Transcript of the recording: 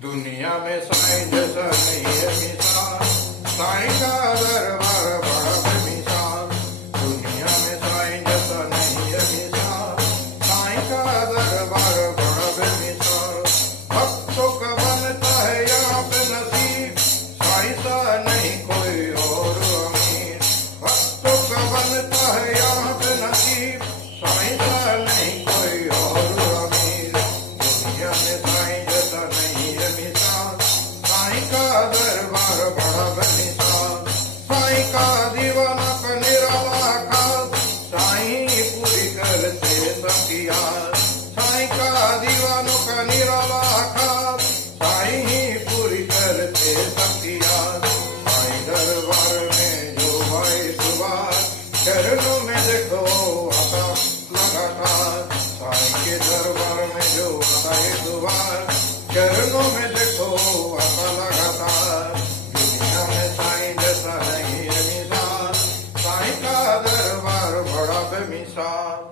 दुनिया में साईं जैसा नहीं है मिसाल, साईं का दरबार बड़ा बेमिसाल। दुनिया में साईं जैसा नहीं है मिसाल, साईं का दरबार बड़ा बेमिसाल। भक्तों का बनता है यहाँ पे नसीब, साईं सा नहीं कोई और अमीर। भक्तों का बनता है यहाँ पे नसीब, साईं सा नहीं कोई और अमीर। दुनिया में साईं जैसा नहीं है मिसाल, साईं का दरबार बड़ा बेमिसाल। साईं का दीवाना का निराला खास, साईं पूरी करते सबकी आस। साईं का दीवानों का निराला खास, साईं ही पूरी करते सबकी आस। साईं दरबार में जो भाई सुबार, चरणों में देखो आता लगातार। साईं के दरबार में जो आता है दुबार, चरणों में देखो आता लगातार। दुनिया में साईं जैसा नहीं है मिसाल, साईं का दरबार बड़ा बेमिसाल।